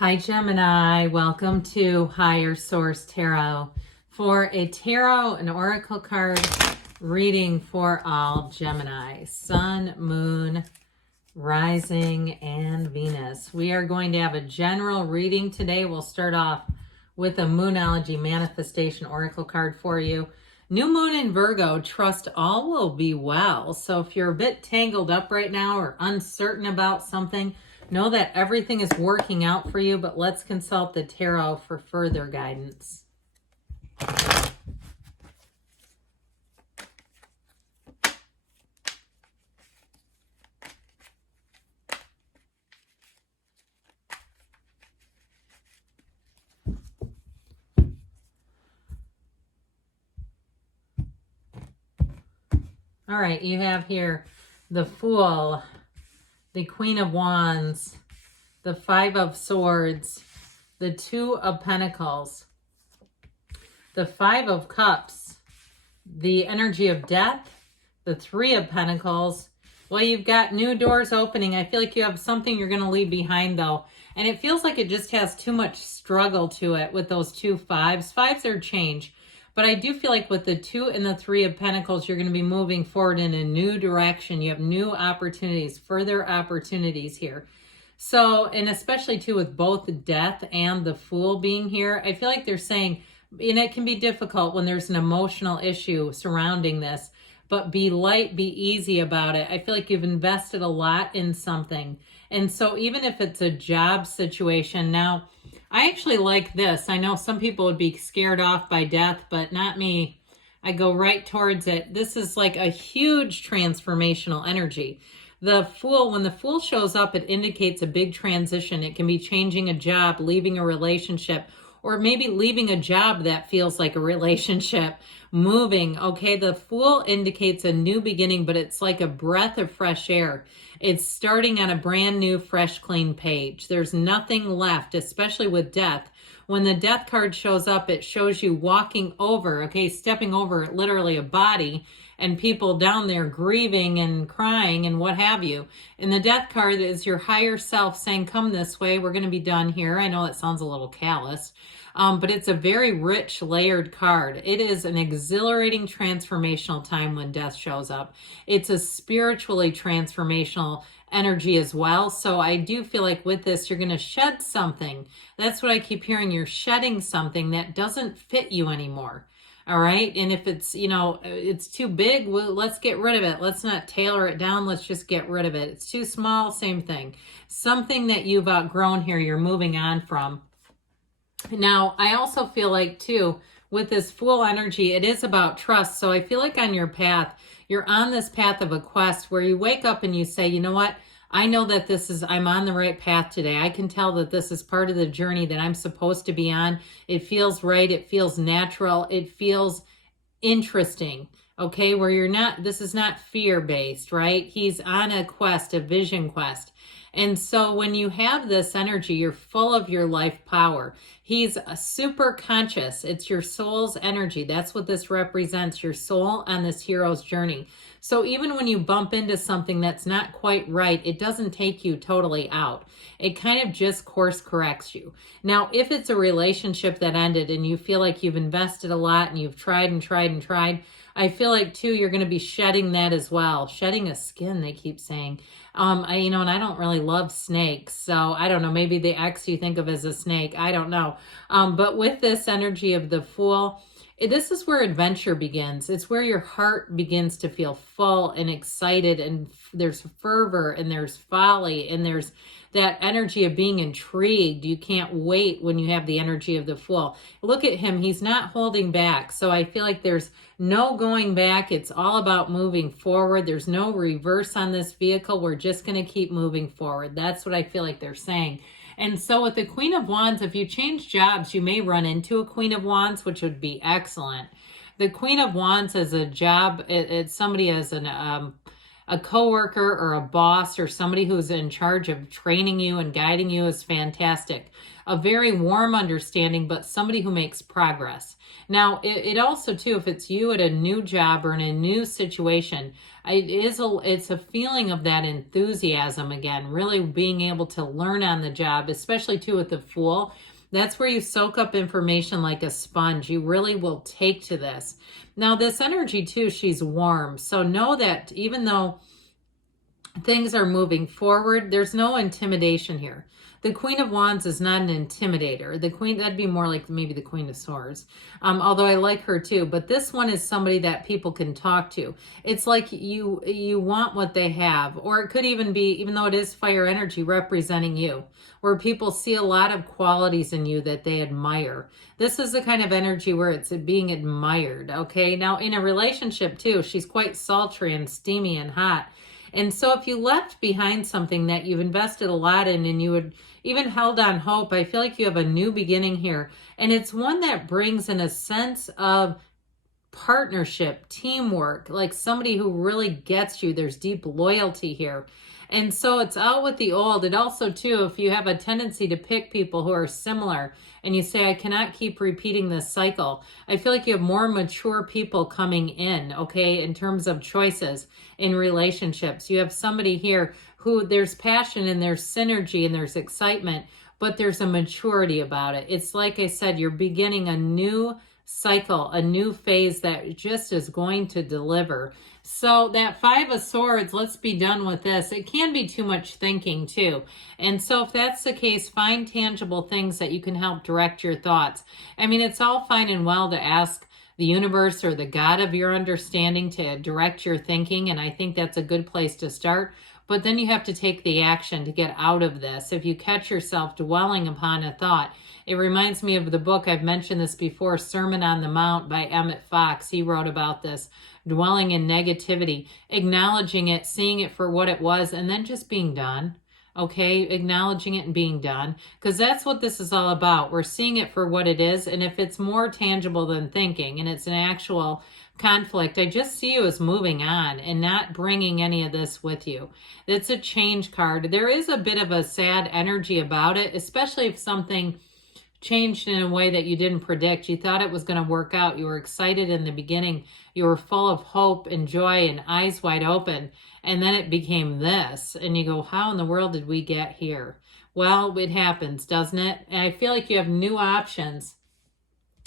Hi Gemini, welcome to Higher Source Tarot for a tarot and oracle card reading for all Gemini, Sun, Moon, Rising, and Venus. We are going to have a general reading today. We'll start off with a Moonology Manifestation Oracle card for you. New Moon in Virgo, trust all will be well. So if you're a bit tangled up right now or uncertain about something, know that everything is working out for you, but let's consult the tarot for further guidance. All right, you have here the Fool, the Queen of Wands, the Five of Swords, the Two of Pentacles, the Five of Cups, the energy of death, the Three of Pentacles. Well, you've got new doors opening. I feel like you have something you're going to leave behind, though. And it feels like it just has too much struggle to it with those two fives. Fives are change. But I do feel like with the Two and the Three of Pentacles, you're going to be moving forward in a new direction. You have new opportunities, further opportunities here. So, and especially too with both death and the Fool being here, I feel like they're saying, and it can be difficult when there's an emotional issue surrounding this, but be light, be easy about it. I feel like you've invested a lot in something. And so even if it's a job situation, now, I actually like this. I know some people would be scared off by death, but not me. I go right towards it. This is like a huge transformational energy. The Fool, when the Fool shows up, it indicates a big transition. It can be changing a job, leaving a relationship, or maybe leaving a job that feels like a relationship, moving. Okay, the Fool indicates a new beginning, but it's like a breath of fresh air. It's starting on a brand new, fresh, clean page. There's nothing left, especially with death. When the death card shows up, it shows you walking over, okay, stepping over literally a body and people down there grieving and crying and what have you. And the death card is your higher self saying, come this way, we're going to be done here. I know it sounds a little callous, but it's a very rich, layered card. It is an exhilarating, transformational time when death shows up. It's a spiritually transformational energy as well. So I do feel like with this, you're going to shed something. That's what I keep hearing. You're shedding something that doesn't fit you anymore. All right. And if it's, it's too big, well, let's get rid of it. Let's not tailor it down. Let's just get rid of it. It's too small. Same thing. Something that you've outgrown here, you're moving on from. Now, I also feel like too, with this Fool energy, it is about trust. So I feel like on your path, you're on this path of a quest where you wake up and you say, you know what? I know that I'm on the right path today. I can tell that this is part of the journey that I'm supposed to be on. It feels right. It feels natural. It feels interesting. Okay. Where this is not fear-based, right? He's on a quest, a vision quest. And so when you have this energy, you're full of your life power. He's super conscious. It's your soul's energy. That's what this represents, your soul on this hero's journey. So even when you bump into something that's not quite right, it doesn't take you totally out. It kind of just course corrects you. Now, if it's a relationship that ended and you feel like you've invested a lot and you've tried and tried and tried, I feel like too, you're going to be shedding that as well. Shedding a skin, they keep saying. And I don't really love snakes. So I don't know, maybe the ex you think of as a snake. I don't know. But with this energy of the Fool, this is where adventure begins. It's where your heart begins to feel full and excited, and there's fervor and there's folly and there's that energy of being intrigued. You can't wait when you have the energy of the Fool. Look at him. He's not holding back. So I feel like there's no going back. It's all about moving forward. There's no reverse on this vehicle. We're just going to keep moving forward. That's what I feel like they're saying. And so with the Queen of Wands, if you change jobs, you may run into a Queen of Wands, which would be excellent. The Queen of Wands as a job, it's somebody as A coworker or a boss or somebody who's in charge of training you and guiding you is fantastic. A very warm understanding, but somebody who makes progress. Now, it also, too, if it's you at a new job or in a new situation, it's a feeling of that enthusiasm again, really being able to learn on the job, especially, too, with the Fool. That's where you soak up information like a sponge. You really will take to this. Now, this energy, too, she's warm. So know that even though things are moving forward, there's no intimidation here. The Queen of Wands is not an intimidator. The Queen, that'd be more like maybe the Queen of Swords. Although I like her too. But this one is somebody that people can talk to. It's like you want what they have. Or it could even be, even though it is fire energy, representing you. Where people see a lot of qualities in you that they admire. This is the kind of energy where it's being admired, okay? Now, in a relationship too, she's quite sultry and steamy and hot. And so if you left behind something that you've invested a lot in and you had even held on hope, I feel like you have a new beginning here. And it's one that brings in a sense of partnership, teamwork, like somebody who really gets you. There's deep loyalty here. And so it's out with the old. It also, too, if you have a tendency to pick people who are similar and you say, I cannot keep repeating this cycle, I feel like you have more mature people coming in, okay, in terms of choices in relationships. You have somebody here who there's passion and there's synergy and there's excitement, but there's a maturity about it. It's like I said, you're beginning a new cycle, a new phase that just is going to deliver. So that Five of Swords, let's be done with this. It can be too much thinking too. And so if that's the case, find tangible things that you can help direct your thoughts. I mean, it's all fine and well to ask the universe or the God of your understanding to direct your thinking. And I think that's a good place to start. But then you have to take the action to get out of this. If you catch yourself dwelling upon a thought, it reminds me of the book, I've mentioned this before, Sermon on the Mount by Emmett Fox. He wrote about this, dwelling in negativity, acknowledging it, seeing it for what it was, and then just being done. Okay, acknowledging it and being done, because that's what this is all about. We're seeing it for what it is, and if it's more tangible than thinking, and it's an actual conflict, I just see you as moving on and not bringing any of this with you. It's a change card. There is a bit of a sad energy about it, especially if something changed in a way that you didn't predict. You thought it was going to work out. You were excited in the beginning. You were full of hope and joy and eyes wide open. And then it became this. And you go, how in the world did we get here? Well, it happens, doesn't it? And I feel like you have new options.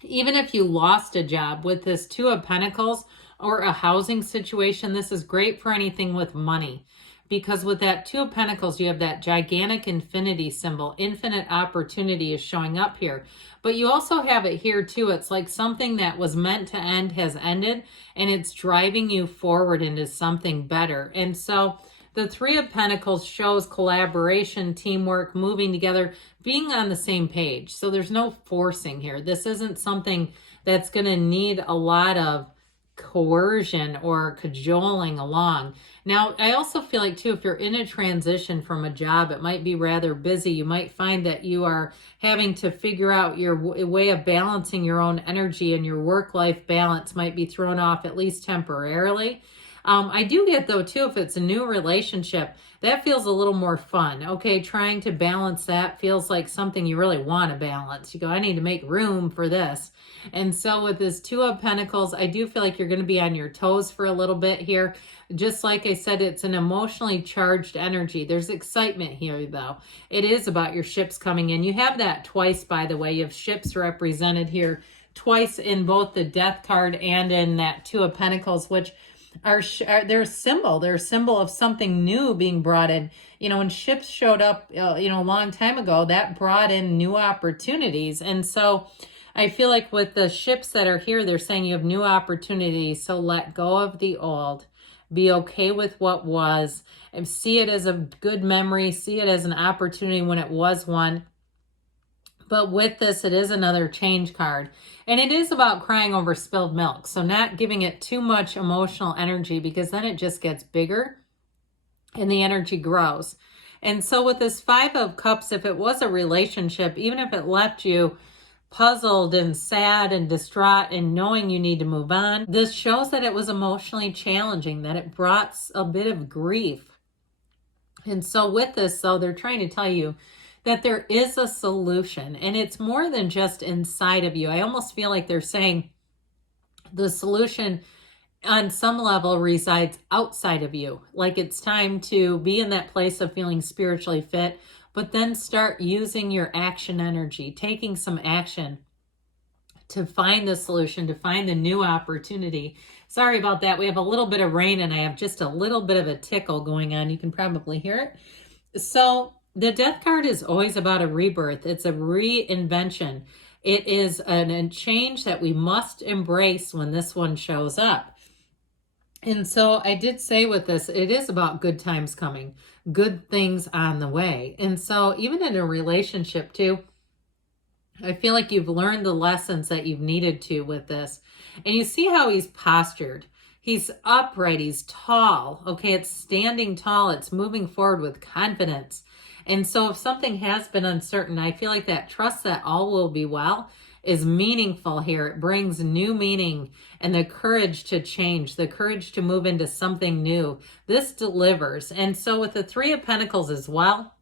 Even if you lost a job with this Two of Pentacles or a housing situation, this is great for anything with money. Because with that Two of Pentacles, you have that gigantic infinity symbol. Infinite opportunity is showing up here. But you also have it here too. It's like something that was meant to end has ended. And it's driving you forward into something better. And so the Three of Pentacles shows collaboration, teamwork, moving together, being on the same page. So there's no forcing here. This isn't something that's going to need a lot of coercion or cajoling along. Now, I also feel like too, if you're in a transition from a job, it might be rather busy. You might find that you are having to figure out your way of balancing your own energy, and your work-life balance might be thrown off at least temporarily. I do get though too, if it's a new relationship, that feels a little more fun. Okay, trying to balance that feels like something you really want to balance. You go, I need to make room for this. And so with this Two of Pentacles, I do feel like you're going to be on your toes for a little bit here. Just like I said, it's an emotionally charged energy. There's excitement here though. It is about your ships coming in. You have that twice, by the way. You have ships represented here twice in both the Death card and in that Two of Pentacles, which are they're a symbol. They're a symbol of something new being brought in. You know, when ships showed up, a long time ago, that brought in new opportunities. And so I feel like with the ships that are here, they're saying you have new opportunities. So let go of the old. Be okay with what was. And see it as a good memory. See it as an opportunity when it was one. But with this, it is another change card. And it is about crying over spilled milk. So not giving it too much emotional energy, because then it just gets bigger and the energy grows. And so with this Five of Cups, if it was a relationship, even if it left you puzzled and sad and distraught and knowing you need to move on. This shows that it was emotionally challenging, that it brought a bit of grief. And so with this, though, they're trying to tell you that there is a solution, and it's more than just inside of you. I almost feel like they're saying the solution on some level resides outside of you. Like it's time to be in that place of feeling spiritually fit, but then start using your action energy, taking some action to find the solution, to find the new opportunity. Sorry about that. We have a little bit of rain and I have just a little bit of a tickle going on. You can probably hear it. So the Death card is always about a rebirth. It's a reinvention. It is a change that we must embrace when this one shows up. And so I did say with this, it is about good times coming, good things on the way. And so even in a relationship too, I feel like you've learned the lessons that you've needed to with this. And you see how he's postured. He's upright, he's tall. Okay, it's standing tall, it's moving forward with confidence. And so if something has been uncertain, I feel like that trust that all will be well is meaningful here. It brings new meaning and the courage to change, the courage to move into something new. This delivers. And so with the Three of Pentacles as well,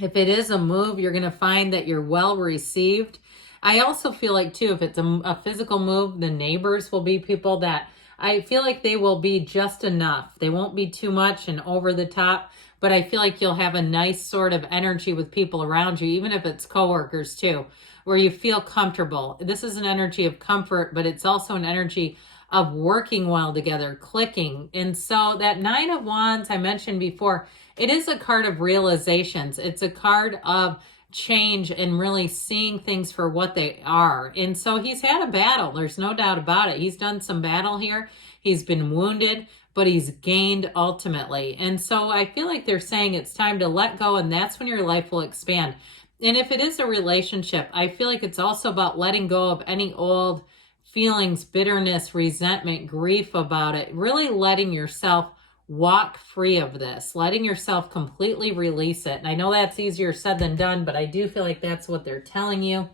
if it is a move, you're going to find that you're well received. I also feel like too, if it's a physical move, the neighbors will be people that I feel like they will be just enough. They won't be too much and over the top, but I feel like you'll have a nice sort of energy with people around you, even if it's coworkers too, where you feel comfortable. This is an energy of comfort, but it's also an energy of working well together, clicking. And so that Nine of Wands I mentioned before, it is a card of realizations. It's a card of change and really seeing things for what they are. And so he's had a battle. There's no doubt about it. He's done some battle here. He's been wounded, but he's gained ultimately. And so I feel like they're saying it's time to let go, and that's when your life will expand. And if it is a relationship, I feel like it's also about letting go of any old feelings, bitterness, resentment, grief about it, really letting yourself walk free of this, letting yourself completely release it. And I know that's easier said than done, but I do feel like that's what they're telling you.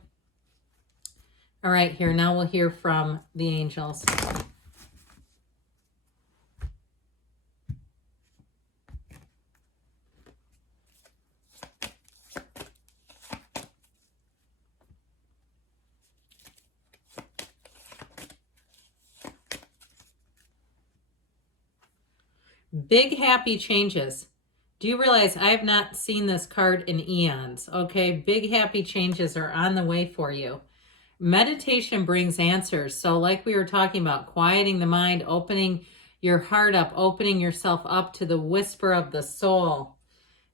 All right, here, now we'll hear from the angels. Big happy changes. Do you realize I have not seen this card in eons? Okay, big happy changes are on the way for you. Meditation brings answers. So like we were talking about, quieting the mind, opening your heart up, opening yourself up to the whisper of the soul.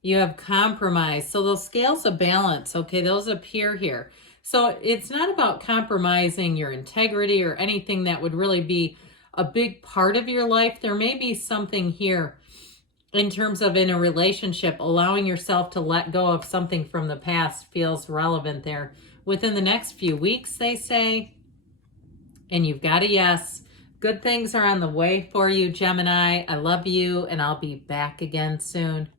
You have compromise. So those scales of balance, okay, those appear here. So it's not about compromising your integrity or anything that would really be a big part of your life. There may be something here in terms of in a relationship, allowing yourself to let go of something from the past feels relevant there. Within the next few weeks, they say, and you've got a yes. Good things are on the way for you, Gemini. I love you, and I'll be back again soon.